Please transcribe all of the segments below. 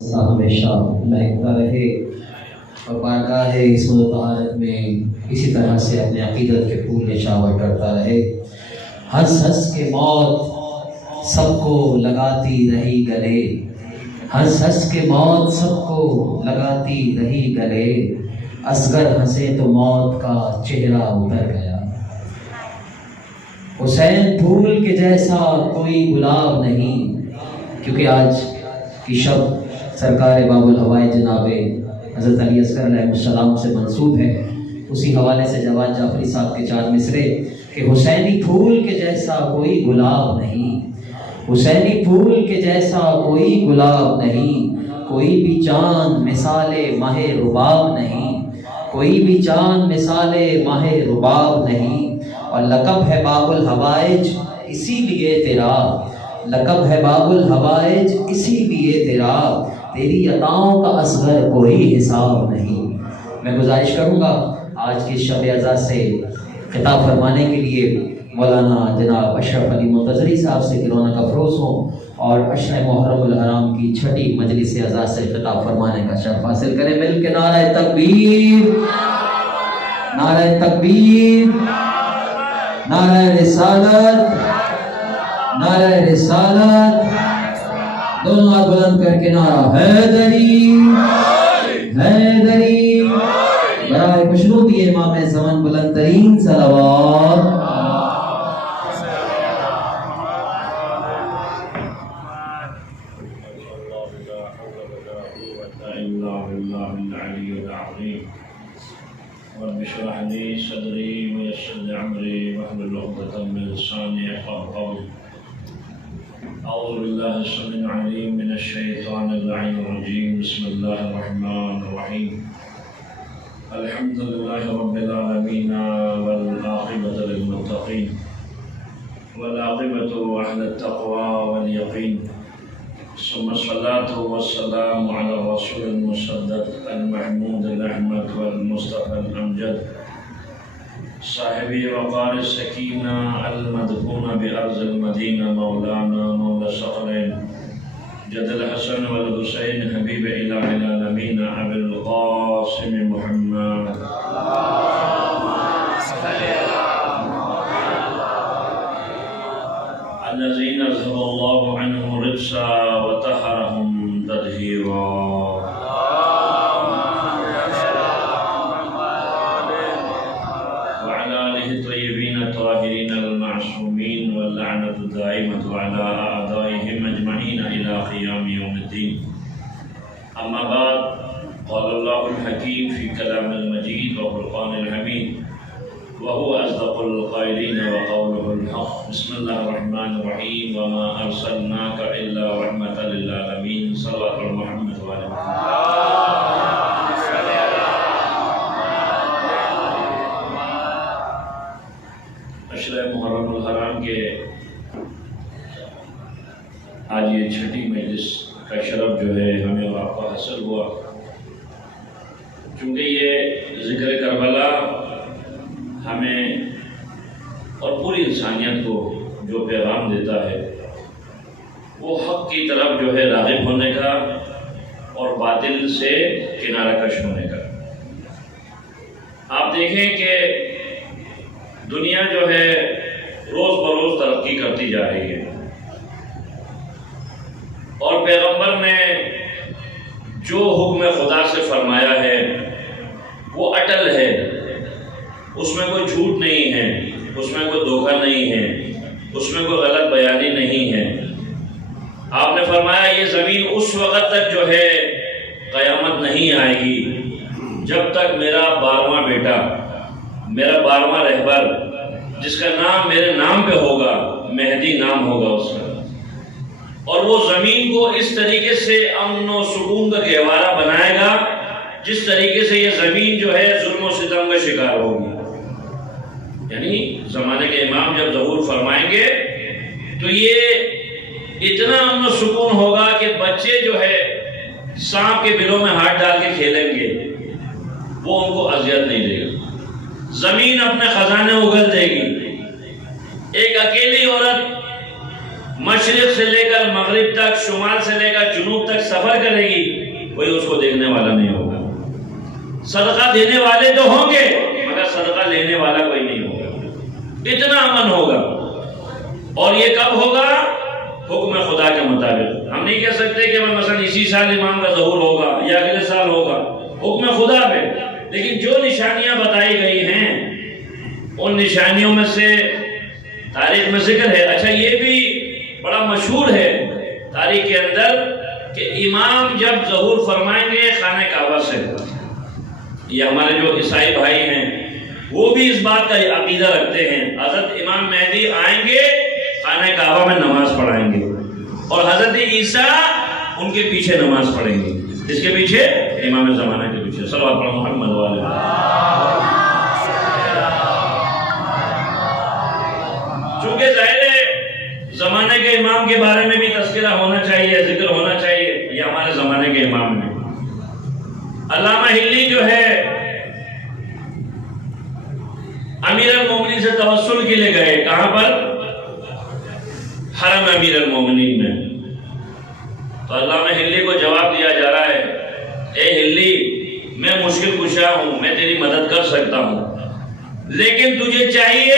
ہمیشہ مہکتا رہے اور بارگاہ اسم و طہارت میں اسی طرح سے اپنے عقیدت کے پھول نشاور کرتا رہے۔ ہنس ہنس کے موت سب کو لگاتی رہی گلے، ہنس ہنس کے موت سب کو لگاتی رہی گلے، اصغر ہنسے تو موت کا چہرہ اتر گیا۔ حسین پھول کے جیسا کوئی گلاب نہیں، کیونکہ آج کی شب سرکار باب الہوائے جناب حضرت علی اصغر علیہ السلام سے منسوب ہے۔ اسی حوالے سے جواد جعفری صاحب کے چار مصرے کہ حسینی پھول کے جیسا کوئی گلاب نہیں، حسینی پھول کے جیسا کوئی گلاب نہیں، کوئی بھی چاند مثال ماہ رباب نہیں، کوئی بھی چاند مثال ماہ رباب نہیں، اور لقب ہے باب الحوائج اسی لیے تیرا، لقب ہے باب الحوائج اسی لیے تیرا، تیری عطاؤں کا اصغر کوئی حساب نہیں۔ میں گزارش کروں گا آج کی شب عزا سے خطاب فرمانے کے لیے مولانا جناب اشرف علی منتظری صاحب سے کہ رونق افروز ہوں اور عشر محرم الحرام کی چھٹی مجلس عزا سے خطاب فرمانے کا شرف حاصل کریں۔ مل کے نعرہ تکبیر، نعرہ تکبیر، نعرہ رسالت، نعرہ رسالت، دونوں ہاتھ بلند کر کے نعرہ حیدری، حیدری، برائے خوشنودی امام زمان بلند ترین صلوات۔ رب اشرح لي صدري ويسر لي امري واحلل عقدة من لساني يفقهوا قولي اعوذ بالله السميع العليم من الشيطان اللعين الرجيم بسم الله الرحمن الرحيم الحمد لله رب العالمين والعاقبة للمتقين والعاقبة أهل التقوى واليقين ثم الصلاة والسلام على الرسول المصدق المحمود الأحمد والمصطفى الأمجد صاحبي وقار السكينة المدفون بأرض المدينة مولانا مولى الثقلين جد الحسن والحسين حبيب إله العالمين أبي القاسم محمد الذين أذهب الله عنهم الرجس وطهرهم تطهيرا وعلى آله الطيبين الطاهرين المعصومين واللعنة الدائمة على أعدائهم أجمعين إلى قيام يوم الدين. أما بعد، قال الله الحكيم في كلام المجيد وفرقان الحميد وهو أصدق القائلين وقوله الحق. بسم الله الرحمن الرحيم وما أرسلناك إلا رحمة للعالمين. صلوات محمد وعلى عشر محرم الحرام کے آج یہ چھٹی مجلس کا شرف جو ہے ہمیں اور آپ کو حاصل ہوا، چونکہ یہ ذکر کربلا ہمیں اور پوری انسانیت کو جو پیغام دیتا ہے وہ حق کی طرف جو ہے راغب ہونے کا اور باطل سے کنارہ کش ہونے کا۔ آپ دیکھیں کہ دنیا جو ہے روز بروز ترقی کرتی جا رہی ہے، اور پیغمبر نے جو حکم خدا سے فرمایا ہے وہ اٹل ہے، اس میں کوئی جھوٹ نہیں ہے، اس میں کوئی دھوکہ نہیں ہے، اس میں کوئی غلط بیانی نہیں ہے۔ آپ نے فرمایا یہ زمین اس وقت تک جو ہے قیامت نہیں آئے گی جب تک میرا 12واں بیٹا، میرا 12واں رہبر جس کا نام میرے نام پہ ہوگا، مہدی نام ہوگا اس کا، اور وہ زمین کو اس طریقے سے امن و سکون کا گہوارہ بنائے گا جس طریقے سے یہ زمین جو ہے ظلم و ستم کا شکار ہوگی۔ یعنی زمانے کے امام جب ظہور فرمائیں گے تو یہ اتنا امن و سکون ہوگا کہ بچے جو ہے سانپ کے بلوں میں ہاتھ ڈال کے کھیلیں گے، وہ ان کو اذیت نہیں دے گا، زمین اپنے خزانے اگل دے گی۔ ایک اکیلی عورت مشرق سے لے کر مغرب تک، شمال سے لے کر جنوب تک سفر کرے گی، کوئی اس کو دیکھنے والا نہیں ہوگا۔ صدقہ دینے والے تو ہوں گے مگر صدقہ لینے والا کوئی نہیں ہوگا۔ اتنا امن ہوگا۔ اور یہ کب ہوگا؟ حکم خدا کے مطابق۔ ہم نہیں کہہ سکتے کہ مثلا اسی سال امام کا ظہور ہوگا یا اگلے سال ہوگا، حکم خدا پہ۔ لیکن جو نشانیاں بتائی گئی ہیں ان نشانیوں میں سے تاریخ میں ذکر ہے۔ اچھا، یہ بھی بڑا مشہور ہے تاریخ کے اندر کہ امام جب ظہور فرمائیں گے خانہ کعبہ سے، یہ ہمارے جو عیسائی بھائی ہیں وہ بھی اس بات کا عقیدہ رکھتے ہیں، حضرت امام مہدی آئیں گے خانہ کعبہ میں نماز پڑھائیں گے اور حضرت عیسیٰ ان کے پیچھے نماز پڑھیں گے۔ اس کے پیچھے؟ امام زمانہ کے پیچھے۔ صلوات پڑھو محمد والے۔ چونکہ ظاہر ہے زمانے کے امام کے بارے میں بھی تذکرہ ہونا چاہیے، ذکر ہونا چاہیے۔ یہ ہمارے زمانے کے امام ہیں۔ علامہ ہلی جو ہے امیر المومنین سے توسل کے لیے گئے، کہاں پر؟ حرم امیر المومنین میں۔ تو علامہ ہلی کو جواب دیا جا رہا ہے، اے ہلی، میں مشکل کشا ہوں، میں تیری مدد کر سکتا ہوں، لیکن تجھے چاہیے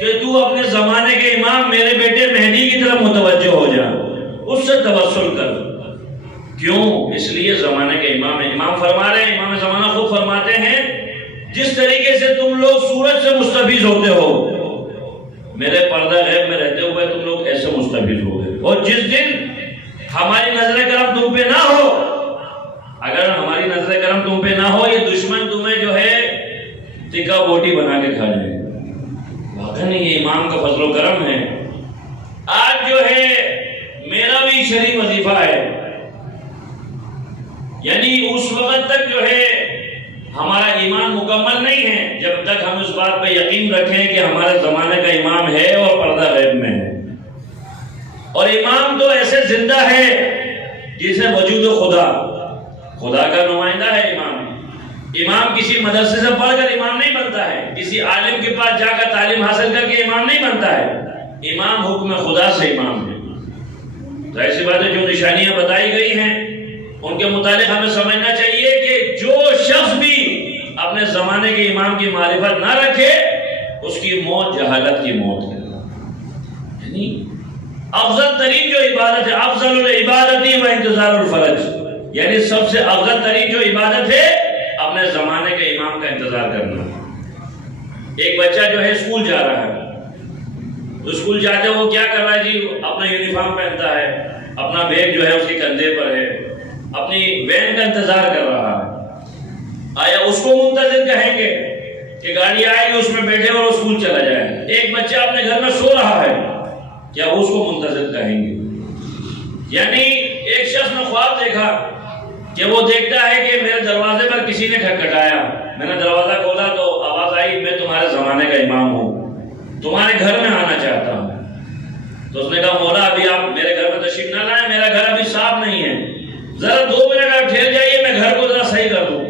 کہ تو اپنے زمانے کے امام میرے بیٹے مہدی کی طرف متوجہ ہو جا، اس سے توسل کر۔ کیوں؟ اس لیے زمانے کے امام ہیں۔ امام فرما رہے ہیں، امام زمانہ خود فرماتے ہیں، جس طریقے سے تم لوگ سورج سے مستفیض ہوتے ہو، میرے پردہ غیب میں رہتے ہوئے تم لوگ ایسے مستفیض ہو گئے۔ اور جس دن ہماری نظر کرم تم پہ نہ ہو، اگر ہماری نظر کرم تم پہ نہ ہو، یہ دشمن تمہیں جو ہے ٹکا بوٹی بنا کے کھا جائے۔ واقعی یہ امام کا فضل و کرم ہے۔ آج جو ہے میرا بھی شرعی وظیفہ ہے، یعنی اس وقت تک جو ہے ہمارا ایمان مکمل نہیں ہے جب تک ہم اس بات پہ یقین رکھیں کہ ہمارے زمانے کا امام ہے اور پردہ غیب میں ہے۔ اور امام تو ایسے زندہ ہے جسے وجود خدا، خدا کا نمائندہ ہے امام۔ امام کسی مدرسے سے پڑھ کر امام نہیں بنتا ہے، کسی عالم کے پاس جا کر تعلیم حاصل کر کے امام نہیں بنتا ہے۔ امام حکم خدا سے امام ہے۔ تو ایسی باتیں جو نشانیاں بتائی گئی ہیں ان کے متعلق ہمیں سمجھنا چاہیے کہ جو شخص بھی اپنے زمانے کے امام کی معرفت نہ رکھے اس کی موت جہالت کی موت ہے۔ یعنی افضل ترین جو عبادت ہے، افضل العبادتی و انتظار الفرج، یعنی سب سے افضل ترین جو عبادت ہے اپنے زمانے کے امام کا انتظار کرنا۔ ایک بچہ جو ہے اسکول جا رہا ہے، اسکول جاتے وہ کیا کر رہا ہے جی؟ اپنا یونیفارم پہنتا ہے، اپنا بیگ جو ہے اس کے کندھے پر ہے، اپنی وین کا انتظار کر رہا ہے۔ آیا اس کو منتظر کہیں گے کہ گاڑی آئے گی اس میں بیٹھے اور اسکول چلا جائے؟ ایک بچہ اپنے گھر میں سو رہا ہے، کیا اس کو منتظر کہیں گے؟ یعنی ایک شخص نے خواب دیکھا کہ وہ دیکھتا ہے کہ میرے دروازے پر کسی نے کھٹکھٹایا، میں نے دروازہ کھولا تو آواز آئی، میں تمہارے زمانے کا امام ہوں، تمہارے گھر میں آنا چاہتا ہوں۔ تو اس نے کہا مولا ابھی آپ میرے گھر میں تشریف نہ لائیں، میرا گھر ابھی صاف نہیں ہے، ذرا 2 منٹ آپ ٹھہر جائیے، میں گھر کو ذرا صحیح کر دوں۔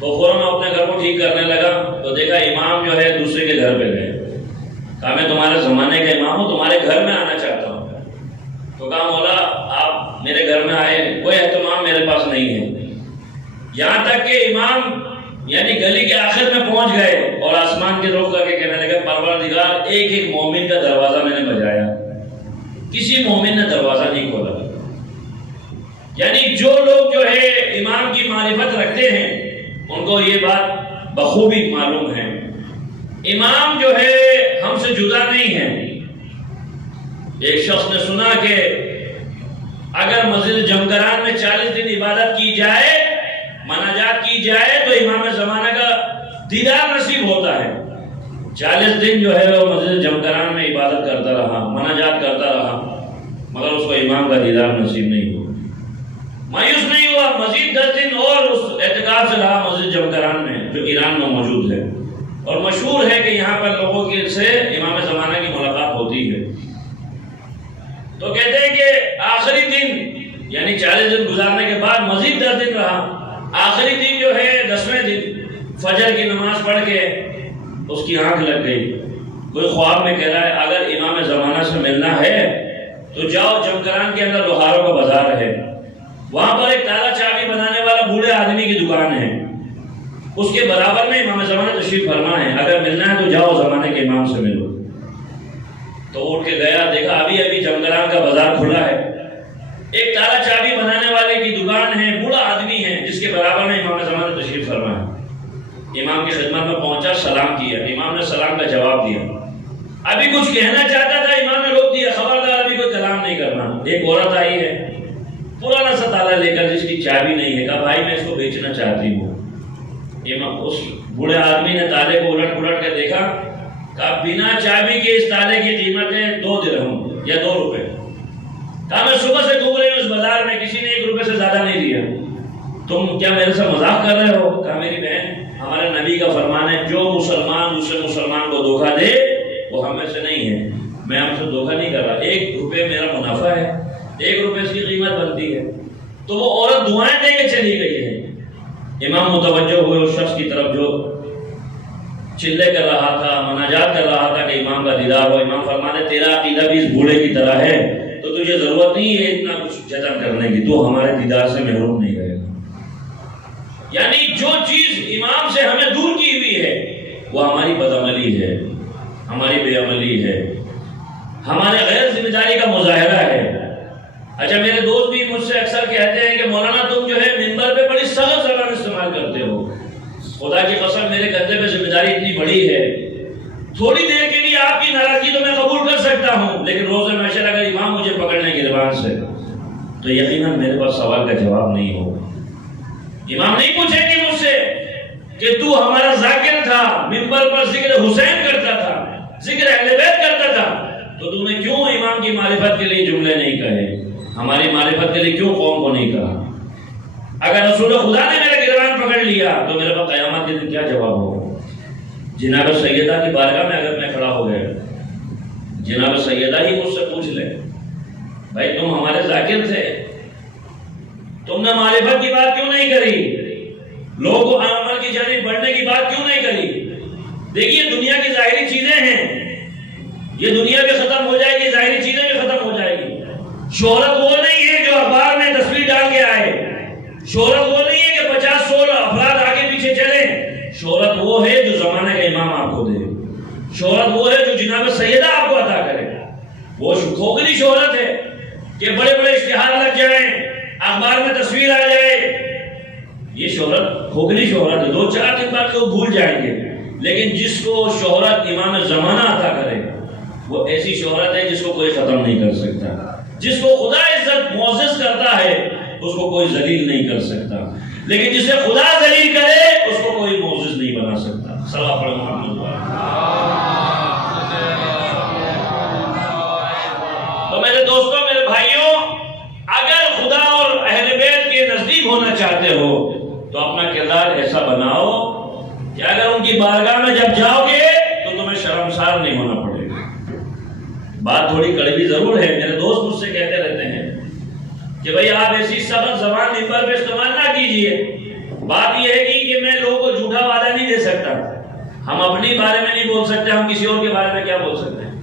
تو فوراً اپنے گھر کو ٹھیک کرنے لگا تو دیکھا امام جو ہے دوسرے کے گھر پہ گئے، کہا میں تمہارے زمانے کا امام ہوں، تمہارے گھر میں آنا چاہتا ہوں۔ تو کہا مولا آپ میرے گھر میں آئے، کوئی اہتمام میرے پاس نہیں ہے۔ یہاں تک کہ امام یعنی گلی کے آخر میں پہنچ گئے اور آسمان کے رخ کر کے کہنے لگے پروردگار ایک ایک مومن کا دروازہ میں نے بجایا، کسی مومن نے دروازہ نہیں کھولا۔ یعنی جو لوگ جو ہے امام کی معرفت رکھتے ہیں ان کو یہ بات بخوبی معلوم ہے، امام جو ہے ہم سے جدا نہیں ہے۔ ایک شخص نے سنا کہ اگر مسجد جمکران میں 40 دن عبادت کی جائے، مناجات کی جائے تو امام زمانہ کا دیدار نصیب ہوتا ہے۔ 40 دن جو ہے وہ مسجد جمکران میں عبادت کرتا رہا، مناجات کرتا رہا، مگر اس کو امام کا دیدار نصیب نہیں ہوا۔ مایوس نہیں ہوا، مزید 10 دن اور اس اعتکاف سے رہا مسجد جمکران میں جو ایران میں موجود ہے، اور مشہور ہے کہ یہاں پر لوگوں کے سے امام زمانہ کی ملاقات ہوتی ہے۔ تو کہتے ہیں کہ آخری دن یعنی 40 دن گزارنے کے بعد مزید 10 دن رہا، آخری دن جو ہے 10ویں دن فجر کی نماز پڑھ کے اس کی آنکھ لگ گئی کوئی خواب میں کہہ رہا ہے اگر امام زمانہ سے ملنا ہے تو جاؤ جمکران کے اندر لوہاروں کا بازار ہے، وہاں پر ایک تالا چابی بنانے والا بوڑھے آدمی کی دکان ہے، اس کے برابر میں امام زمانہ تشریف فرما ہے، اگر ملنا ہے تو جاؤ زمانے کے امام سے ملو۔ تو اٹھ کے گیا، دیکھا ابھی ابھی جمکران کا بازار کھلا ہے، ایک تالا چابی بنانے والے کی دکان ہے، بوڑھا آدمی ہے جس کے برابر میں امام زمانہ تشریف فرما ہے۔ امام کی خدمت میں پہنچا، سلام کیا، امام نے سلام کا جواب دیا، ابھی کچھ کہنا چاہتا تھا، امام نے روک دیا، خبردار ابھی کوئی کلام نہیں کرنا۔ ایک عورت آئی ہے پرانا سا تالا لے کر جس کی چابی نہیں ہے، کہا بھائی میں اس کو بیچنا چاہتی ہوں۔ امام اس بوڑھے آدمی نے تالے کو الٹ پلٹ کر دیکھا، کہا بنا چابی کے اس تالے کی قیمت ہے 2 درہم یا 2 روپے۔ کہا میں صبح سے گھوم رہی ہوں اس بازار میں، کسی نے 1 روپے سے زیادہ نہیں دیا، تم کیا میرے سے مذاق کر رہے ہو؟ کہا میری بہن ہمارے نبی کا فرمان ہے جو مسلمان دوسرے مسلمان کو دھوکہ دے وہ ہم میں سے نہیں ہے، میں ہم سے دھوکہ نہیں کر رہا، 1 روپے میرا منافع ہے، 1 روپے اس کی قیمت بنتی ہے۔ تو وہ عورت دعائیں دے کے چلی گئی ہے۔ امام متوجہ ہوئے اس شخص کی طرف جو چلے کر رہا تھا، مناجات کر رہا تھا کہ امام کا دیدار ہو۔ امام فرماتے تیرا عقیدہ بھی اس بوڑھے کی طرح ہے تو تجھے ضرورت نہیں ہے اتنا کچھ جتن کرنے کی، تو ہمارے دیدار سے محروم نہیں رہے گا۔ یعنی جو چیز امام سے ہمیں دور کی ہوئی ہے وہ ہماری بدعملی ہے، ہماری بے عملی ہے، ہمارے غیر ذمہ داری کا مظاہرہ ہے۔ اچھا میرے دوست بھی مجھ سے اکثر کہتے ہیں کہ مولانا تم جو ہے منبر پہ بڑی سخت زبان استعمال کرتے ہو، خدا کی قسم میرے کندھے پہ ذمہ داری اتنی بڑی ہے، تھوڑی دیر کے لیے آپ کی ناراضگی تو میں قبول کر سکتا ہوں، لیکن روز محشر اگر امام مجھے پکڑنے کی زبان سے تو یقیناً میرے پاس سوال کا جواب نہیں ہوگا۔ امام نہیں پوچھیں گے مجھ سے کہ تو ہمارا ذاکر تھا، منبر پر ذکر حسین کرتا تھا، ذکر اہل بیت کرتا تھا، تو تم نے کیوں امام کی معرفت کے لیے جملے نہیں کہے، ہماری معرفت کے لیے کیوں قوم کو نہیں کہا؟ اگر رسول خدا نے میرا گریبان پکڑ لیا تو میرے پاس قیامت کے دن کیا جواب ہوگا؟ جناب سیدہ کی بارگاہ میں اگر میں کھڑا ہو گیا، جناب سیدہ ہی مجھ سے پوچھ لے بھائی تم ہمارے ذاکر تھے، تم نے معرفت کی بات کیوں نہیں کری، لوگوں کو عمل کی جانب بڑھنے کی بات کیوں نہیں کری؟ دیکھیے دنیا کی ظاہری چیزیں ہیں، یہ دنیا بھی ختم ہو جائے گی، ظاہری چیزیں بھی ختم ہو جائے گی۔ شہرت وہ نہیں ہے جو اخبار میں تصویر ڈال کے آئے، شہرت وہ نہیں ہے کہ 50-100 افراد آگے پیچھے چلیں، شہرت وہ ہے جو زمانے کا امام آپ کو دے، شہرت وہ ہے جو جناب سیدہ آپ کو عطا کرے۔ وہ کھوکھلی شہرت ہے کہ بڑے بڑے اشتہار لگ جائیں، اخبار میں تصویر آ جائے، یہ شہرت کھوکھلی شہرت ہے، 2-4 دن بعد لوگ بھول جائیں گے۔ لیکن جس کو شہرت امام زمانہ عطا کرے وہ ایسی شہرت ہے جس کو کوئی ختم نہیں کر سکتا، جس کو خدا عزت معزز کرتا ہے اس کو کوئی ذلیل نہیں کر سکتا، لیکن جسے خدا ذلیل کرے اس کو کوئی معزز نہیں بنا سکتا۔ صلوات پڑھو محمد۔ تو میرے دوستوں، میرے بھائیوں، اگر خدا اور اہل بیت کے نزدیک ہونا چاہتے ہو تو اپنا کردار ایسا بناؤ کہ اگر ان کی بارگاہ میں جب جاؤ گے تو تمہیں شرمسار نہیں ہونا پڑے گا۔ بات تھوڑی کڑوی ضرور ہے، میرے دوست مجھ سے کہتے رہتے ہیں کہ بھئی آپ ایسی سخت زبان منبر پہ استعمال نہ کیجئے۔ بات یہ ہے کہ میں لوگوں کو جھوٹا وعدہ نہیں دے سکتا، ہم اپنی بارے میں نہیں بول سکتے، ہم کسی اور کے بارے میں کیا بول سکتے ہیں؟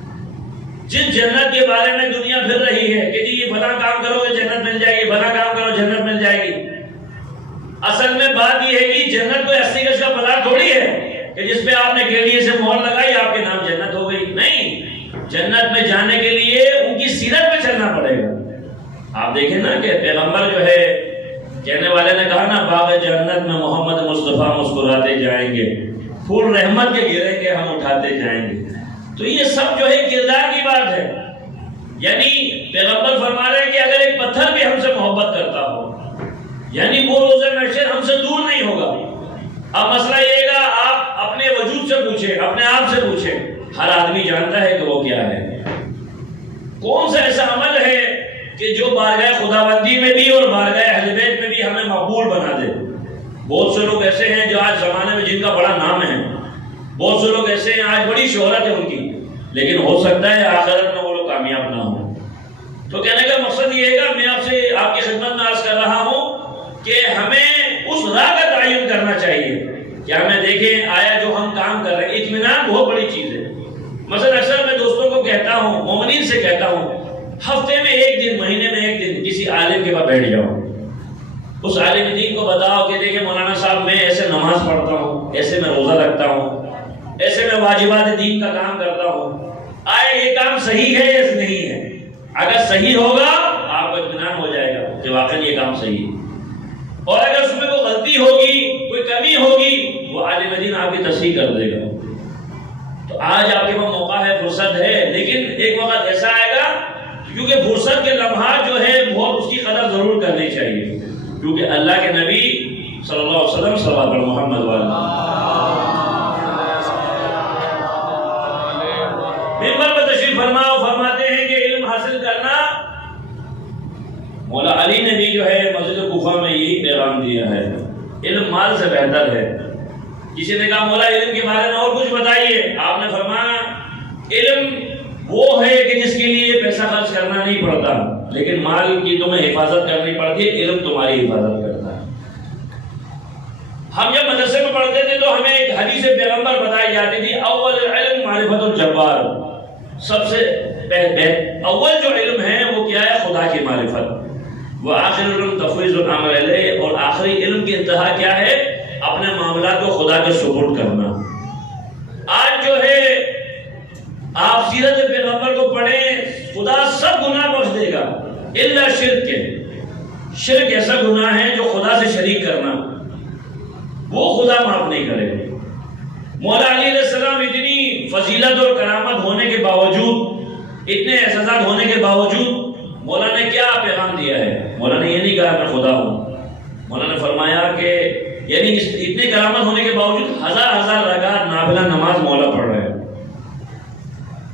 جس جنت کے بارے میں دنیا پھر رہی ہے کہ جی یہ فلاں کام کرو گے جنت مل جائے گی، فلاں کام کرو جنت مل جائے گی، اصل میں بات یہ ہے کہ جنت کوئی 80 گز کا پلاٹ تھوڑی ہے کہ جس پہ آپ نے کیڑیے سے مہر لگائی آپ کے نام جنت ہو گئی۔ نہیں، جنت میں جانے کے لیے ان کی سیرت پہ چلنا پڑے گا۔ آپ دیکھیں نا کہ پیغمبر جو ہے، کہنے والے نے کہا نا باغ جنت میں محمد مصطفیٰ مسکراتے جائیں گے، پھول رحمت کے گریں گے ہم اٹھاتے جائیں گے۔ تو یہ سب جو ہے کردار کی بات ہے، یعنی پیغمبر فرما رہے ہیں کہ اگر ایک پتھر بھی ہم سے محبت کرتا ہو یعنی وہ روز محشر ہم سے دور نہیں ہوگا۔ اب مسئلہ یہ گا آپ اپنے وجود سے پوچھیں، اپنے آپ سے پوچھیں، ہر آدمی جانتا ہے کہ وہ کیا ہے، کون سا ایسا عمل ہے کہ جو بارگاہ خداوندی میں بھی اور بارگاہ اہل بیت میں بھی ہمیں مقبول بنا دے۔ بہت سے لوگ ایسے ہیں جو آج زمانے میں جن کا بڑا نام ہے، بہت سے لوگ ایسے ہیں آج بڑی شہرت ہے ان کی، لیکن ہو سکتا ہے آخرت میں وہ لوگ کامیاب نہ ہوں۔ تو کہنے کا مقصد یہ ہے کہ میں آپ سے آپ کی خدمت میں عرض کر رہا ہوں کہ ہمیں اس راہ کا تعین کرنا چاہیے کہ ہمیں دیکھیں آیا جو ہم کام کر رہے ہیں، اطمینان بہت بڑی چیز ہے۔ مثلا جگہ بیٹھ جاؤ، اس عالم دین کو بتاؤ کہ دیکھیں مولانا صاحب میں ایسے نماز پڑھتا ہوں، ایسے میں روزہ رکھتا ہوں، ایسے میں واجبات دین کا کام کرتا ہوں، آئے یہ کام صحیح ہے یا نہیں ہے؟ اگر صحیح ہوگا آپ کو اطمینان ہو جائے گا کہ واقعی یہ کام صحیح ہے، اور اگر اس میں کوئی غلطی ہوگی، کوئی کمی ہوگی، وہ عالم دین آپ کی تصحیح کر دے گا۔ تو آج آپ کے پاس موقع ہے، فرصت ہے، لیکن ایک وقت ایسا آئے گا کیونکہ فرصت کے لمحات جو ہے بہت اس کی قدر ضرور کرنی چاہیے، کیونکہ اللہ کے نبی صلی اللہ علیہ وسلم صلوات محمد منبر پر تشریف فرماؤ، فرماتے ہیں کہ علم حاصل کرنا، مولا علی نے بھی جو ہے مسجد کوفہ میں یہی پیغام دیا ہے، علم مال سے بہتر ہے۔ کسی نے کہا مولا علم کے بارے میں اور کچھ بتائیے، آپ نے فرمایا علم وہ ہے کہ جس کے لیے پیسہ خرچ کرنا نہیں پڑتا، لیکن مال کی تمہیں حفاظت کرنی پڑتی ہے، علم تمہاری حفاظت کرتا ہے۔ ہم جب مدرسے میں پڑھتے تھے تو ہمیں ایک حدیث پیغمبر بتائی جاتی تھی، اول علم معرفت الجبار، سب سے اول جو علم ہے وہ کیا ہے؟ خدا کی معرفت۔ وہ آخر علم تفویض الامر الیہ، اور آخری علم کی انتہا کیا ہے؟ اپنے معاملات کو خدا کے سپرد کرنا۔ آج جو ہے آپ سیرت پیغمبر کو پڑھیں، خدا سب گناہ بخش دے گا الا شرک کے۔ شرک ایسا گناہ ہے جو خدا سے شریک کرنا، وہ خدا معاف نہیں کرے گا۔ مولا علی علیہ السلام اتنی فضیلت اور کرامت ہونے کے باوجود، اتنے اعزازات ہونے کے باوجود، مولا نے کیا پیغام دیا ہے؟ مولا نے یہ نہیں کہا میں خدا ہوں، مولا نے فرمایا کہ یعنی اتنے کرامت ہونے کے باوجود ہزار رکعت نافلہ نماز مولا پڑھ رہے ہیں۔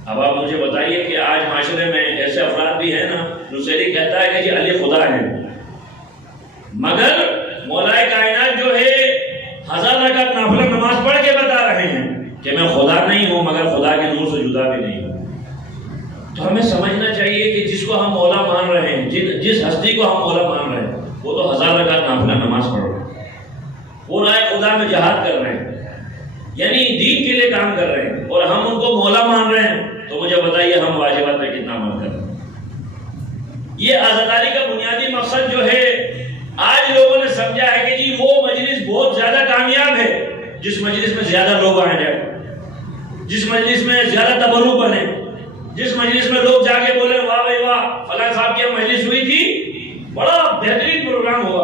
اب آپ مجھے بتائیے کہ آج معاشرے میں ایسے افراد بھی ہیں نا، نصیری کہتا ہے کہ جی علی خدا ہے، مگر مولا کائنات جو ہے 1000 رکعت نافلہ نماز پڑھ کے بتا رہے ہیں کہ میں خدا نہیں ہوں، مگر خدا کے نور سے جدا بھی نہیں ہوں۔ تو ہمیں سمجھنا چاہیے کہ جس کو ہم مولا مان رہے ہیں، جس ہستی کو ہم مولا مان رہے ہیں، وہ تو 1000 رکعت نافلہ نماز پڑھ رہے ہیں، وہ رائے خدا میں جہاد کر رہے ہیں، یعنی دین کے لیے کام کر رہے ہیں، اور ہم ان کو مولا مان رہے ہیں۔ تو مجھے بتائیے ہم واجبات پہ کتنا عمل کر رہے ہیں؟ یہ آزاداری کا بنیادی مقصد جو ہے آج لوگوں نے سمجھا ہے کہ جی وہ مجلس بہت زیادہ کامیاب ہے جس مجلس میں زیادہ لوگ آ جائیں، جس مجلس میں زیادہ تبرک بنے، جس مجلس میں لوگ جا کے بولے واہ بھائی واہ فلاں صاحب کی مجلس ہوئی تھی، بڑا بہترین پروگرام ہوا۔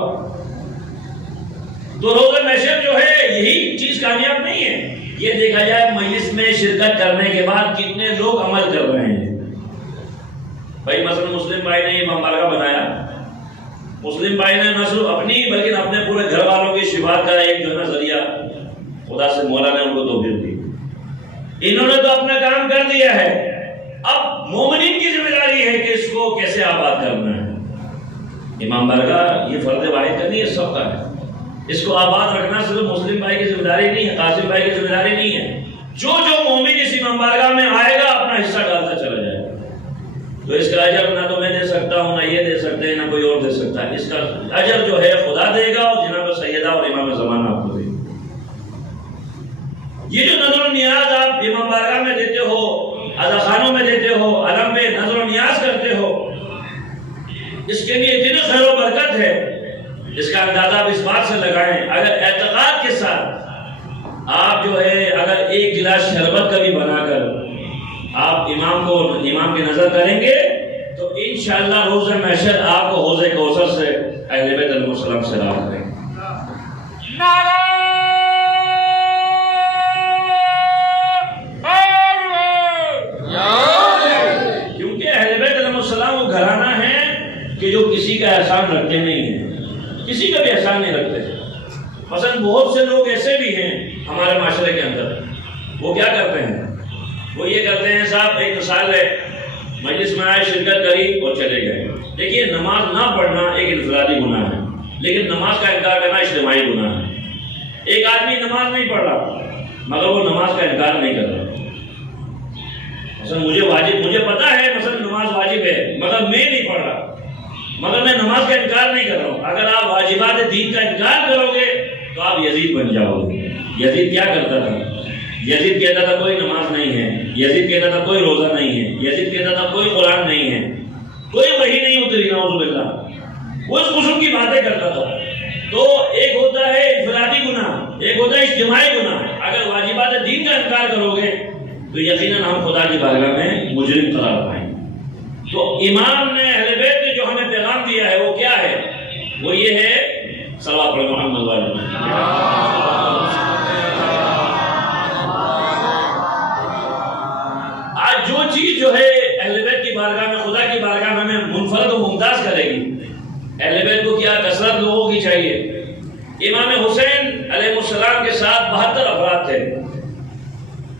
تو روزہ محشر جو ہے یہی چیز کامیاب نہیں ہے، یہ دیکھا جائے مجلس میں شرکت کرنے کے بعد کتنے لوگ عمل کر رہے ہیں۔ بھائی مثلا مسلم بھائی نے امام بارگاہ بنایا، مسلم بھائی نے نہ صرف اپنی بلکہ اپنے پورے گھر والوں کی شفاعت کا ایک جو ہے نا ذریعہ خدا سے مولا نے ان کو توفیق دی، انہوں نے تو اپنا کام کر دیا ہے۔ اب مومنین کی ذمہ داری ہے کہ اس کو کیسے آباد کرنا ہے۔ امام بارگاہ یہ فرد واحد کا نہیں ہے، سب کا ہے، اس کو آباد رکھنا صرف مسلم بھائی کی ذمہ داری نہیں ہے، قاسم بھائی کی ذمہ داری نہیں ہے۔ جو مومن اس امام بارگاہ میں آئے گا اپنا حصہ ڈالتا چلا جائے گا، تو اس کا اجر نہ تو میں دے سکتا ہوں، نہ یہ دے سکتے ہیں، نہ کوئی اور دے سکتا ہے، اس کا اجر جو ہے خدا دے گا، اور جناب سیدہ اور امام زمانہ آپ کو دے گا۔ یہ جو نظر و نیاز آپ امام بارگاہ میں دیتے ہو، عزاخانوں میں دیتے ہو، علم پہ نظر و نیاز کرتے ہو، اس کے لیے اتنی خیر و برکت ہے، اس کا اندازہ آپ اس بات سے لگائیں، اگر اعتقاد کے ساتھ آپ جو ہے اگر ایک گلاس شربت کا بھی بنا کر آپ امام کی نظر کریں گے تو انشاءاللہ روز محشر آپ کو حوض کوثر سے اہل بیت علیہ السلام سے راہ کریں گے۔ کیونکہ اہل بیت علیہ السلام وہ گھرانہ ہے کہ جو کسی کا احسان رکھتے نہیں ہیں، کسی کا بھی احسان نہیں رکھتے۔ مثلا بہت سے لوگ ایسے بھی ہیں ہمارے معاشرے کے اندر، وہ کیا کرتے ہیں؟ وہ یہ کرتے ہیں صاحب ایک مثال ہے، مجلس میں آئے، شرکت کری اور چلے گئے۔ دیکھیے نماز نہ پڑھنا ایک انفرادی گناہ ہے، لیکن نماز کا انکار کرنا اجتماعی گناہ ہے۔ ایک آدمی نماز نہیں پڑھ رہا مگر وہ نماز کا انکار نہیں کر رہا۔ مثلا مجھے پتا ہے مثلا نماز واجب ہے مگر میں نہیں پڑھ رہا، مگر میں نماز کا انکار نہیں کر رہا ہوں۔ اگر آپ واجبات دین کا انکار کرو گے تو آپ یزید بن جاؤ گے۔ یزید کیا کرتا تھا؟ یزید کہتا تھا کوئی نماز نہیں ہے، یزید کہتا تھا کوئی روزہ نہیں ہے، یزید کہتا تھا کوئی قرآن نہیں ہے، کوئی وحی نہیں اتری، نعوذ باللہ۔ وہ اس قسم کی باتیں کرتا تھا. تو ایک ہوتا ہے انفرادی گناہ، ایک ہوتا ہے اجتماعی گناہ. اگر واجبات دین کا انکار کرو گے تو یقیناً ہم خدا کی بارگاہ میں مجرم قرار پائیں گے. تو امام نے اہل بیت نے جو ہمیں پیغام دیا ہے وہ کیا ہے؟ وہ یہ ہے صلوات پر محمد والے. آج جو چیز جو ہے اہل بیت کی بارگاہ میں، خدا کی بارگاہ میں ہمیں منفرد و ممتاز کرے گی. اہل بیت کو کیا کثرت لوگوں کی چاہیے. امام حسین علیہ السلام کے ساتھ 72 افراد تھے،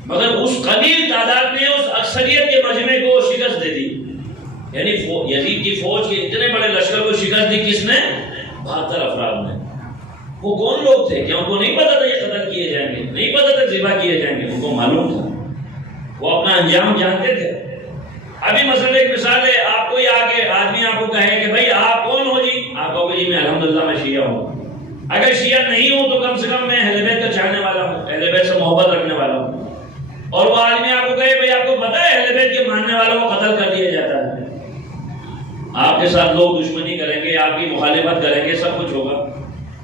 مگر اس قلیل تعداد نے اس اکثریت کے مجمع کو شکست دے دی. یعنی یزید کی فوج کے اتنے بڑے لشکر کو شکست دی کس نے؟ 72 افراد نے. وہ کون لوگ تھے؟ کہ ان کو نہیں پتا تھا یہ قتل کیے جائیں گے، نہیں پتا تھا ذبح کیے جائیں گے، ان کو معلوم تھا، وہ اپنا انجام جانتے تھے. ابھی مثلا ایک مثال ہے، آپ کوئی آگے آدمی آپ کو کہے کہ بھائی آپ کون ہو جی؟ آپ کہو گے جی میں الحمدللہ میں شیعہ ہوں. اگر شیعہ نہیں ہوں تو کم سے کم میں اہل بیت کا چاہنے والا ہوں، اہل بیت سے محبت رکھنے والا ہوں. اور وہ آدمی آپ کو کہے بھائی آپ کو پتا ہے اہل بیت کے ماننے والوں کو قتل کر دیا جاتا ہے، آپ کے ساتھ لوگ دشمنی کریں گے، آپ کی مخالفت کریں گے، سب کچھ ہوگا.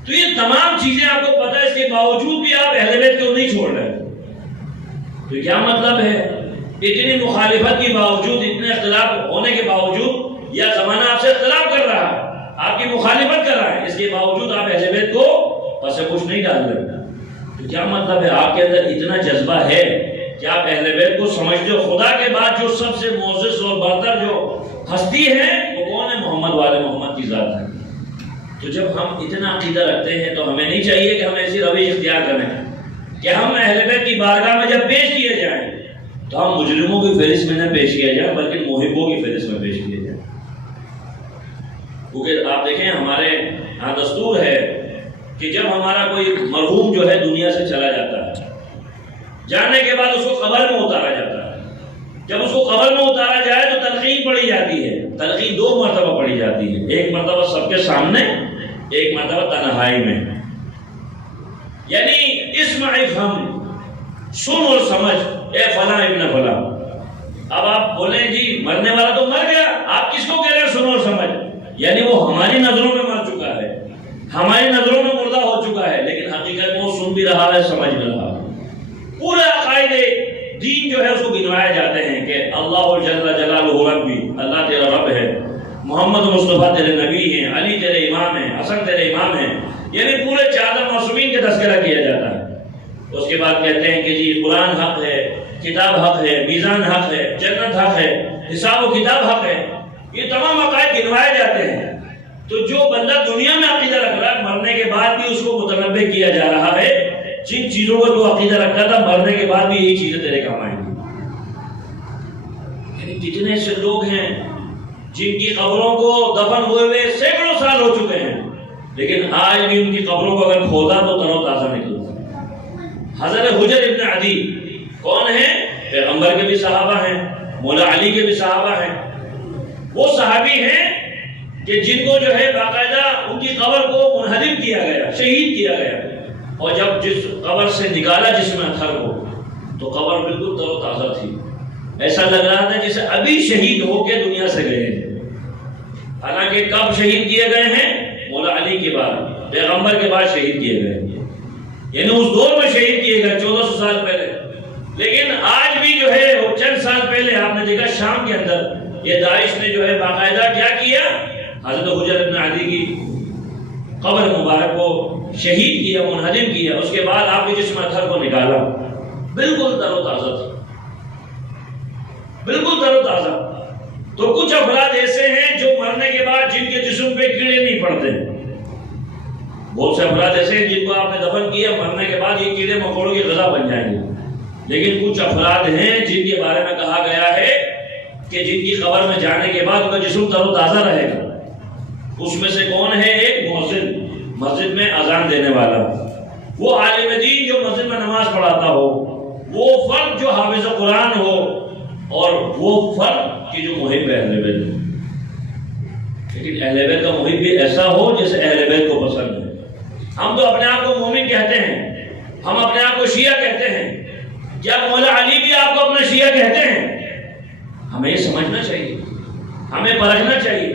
تو یہ تمام چیزیں آپ کو پتا ہے، اس کے باوجود بھی آپ اہل بیت کیوں نہیں چھوڑ رہے؟ تو کیا مطلب ہے؟ اتنی مخالفت کے باوجود، اتنے اختلاف ہونے کے باوجود، یا زمانہ آپ سے اختلاف کر رہا ہے، آپ کی مخالفت کر رہا ہے، اس کے باوجود آپ اہل بیت کو پس پوچھ نہیں ڈال رہے. تو کیا مطلب ہے؟ آپ کے اندر اتنا جذبہ ہے کہ آپ اہل بیت کو سمجھتے ہو خدا کے بعد جو سب سے معزز اور برتر جو ہستی ہے وہ کون ہے؟ محمد والے محمد کی ذات ہے. تو جب ہم اتنا عقیدہ رکھتے ہیں تو ہمیں نہیں چاہیے کہ ہم ایسی روش اختیار کریں کہ ہم اہل بیت کی بارگاہ میں جب پیش کیے جائیں تو ہم مجرموں کی فہرست میں نہ پیش کیا جائے بلکہ محبوں کی فہرست میں پیش کیے جائیں. کیونکہ آپ دیکھیں ہمارے یہاں دستور ہے کہ جب ہمارا کوئی مرحوم جو ہے دنیا سے چلا جاتا ہے، جانے کے بعد اس کو قبر میں اتارا جاتا ہے. جب اس کو قبر میں اتارا جائے تو تلقین پڑھی جاتی ہے. تلقین 2 مرتبہ پڑھی جاتی ہے، ایک مرتبہ سب کے سامنے، ایک مرتبہ تنہائی میں. یعنی اسمع افہم، سن اور سمجھ، اے فلاں ابن فلاں. اب آپ بولیں جی مرنے والا تو مر گیا، آپ کس کو کہہ رہے ہیں سن اور سمجھ؟ یعنی وہ ہماری نظروں میں مر چکا ہے، ہماری نظروں میں مردہ ہو چکا ہے، لیکن حقیقت میں وہ سن بھی رہا ہے، سمجھ بھی رہا ہے. پورے عقائد دین جو ہے اس کو گنوائے جاتے ہیں کہ اللہ جل جلالہ ربی، اللہ تیرا رب ہے، محمد مصطفیٰ تیرے نبی ہیں، علی تیرے امام ہیں، حسن تیرے امام ہیں. یعنی پورے 14 معصومین کا تذکرہ کیا جاتا ہے. اس کے بعد کہتے ہیں کہ جی قرآن حق ہے، کتاب حق ہے، میزان حق ہے، جنت حق ہے، حساب و کتاب حق ہے. یہ تمام عقائد گنوائے جاتے ہیں. تو جو بندہ دنیا میں عقیدہ رکھ رہا ہے، مرنے کے بعد بھی اس کو متنبع کیا جا رہا ہے جن چیزوں کو تو عقیدہ رکھتا تھا مرنے کے بعد بھی یہی چیزیں تیرے کام آئیں گی. یعنی کتنے سے لوگ ہیں جن کی قبروں کو دفن ہوئے سینکڑوں سال ہو چکے ہیں، لیکن آج بھی ان کی قبروں کو اگر کھودا تو تر و تازہ نکلتا. حضرت حجر ابن عدی کون ہیں؟ پیغمبر کے بھی صحابہ ہیں، مولا علی کے بھی صحابہ ہیں. وہ صحابی ہیں کہ جن کو جو ہے باقاعدہ ان کی قبر کو منہدم کیا گیا، شہید کیا گیا، اور جب جس قبر سے نکالا جسم اطہر کو تو قبر بالکل تر و تازہ تھی. ایسا لگ رہا تھا جسے ابھی شہید ہو کے دنیا سے گئے ہیں. حالانکہ کب شہید کیے گئے ہیں؟ مولا علی کے بعد، پیغمبر کے بعد شہید کیے گئے، یعنی اس دور میں شہید کیے گئے 1400 سال پہلے. لیکن آج بھی جو ہے وہ چند سال پہلے آپ نے دیکھا شام کے اندر یہ داعش نے جو ہے باقاعدہ کیا کیا؟ حضرت حجر ابن عدی کی قبر مبارک کو شہید کیا، منہدم کیا. اس کے بعد آپ کے جسم اطہر کو نکالا، بالکل تر و تازہ تھا، بالکل تر و تازہ. تو کچھ افراد ایسے ہیں جو مرنے کے بعد جن کے جسم پہ کیڑے نہیں پڑتے. بہت سے افراد ایسے ہیں جن کو آپ نے دفن کیا، مرنے کے بعد یہ کیڑے مکوڑوں کی غذا بن جائیں گے. لیکن کچھ افراد ہیں جن کے بارے میں کہا گیا ہے کہ جن کی قبر میں جانے کے بعد ان کا جسم تر و تازہ رہے گا. اس میں سے کون ہے؟ ایک مؤذن، مسجد میں اذان دینے والا، وہ عالم دین جو مسجد میں نماز پڑھاتا ہو، وہ فرد جو حافظ قرآن ہو، اور وہ فرد کی جو محب ہے اہل بیت. لیکن اہل بیت کا محب بھی ایسا ہو جیسے اہل بیت کو پسند ہے. ہم تو اپنے آپ کو مومن کہتے ہیں، ہم اپنے آپ کو شیعہ کہتے ہیں. کیا مولا علی بھی آپ کو اپنا شیعہ کہتے ہیں؟ ہمیں یہ سمجھنا چاہیے، ہمیں پرکھنا چاہیے.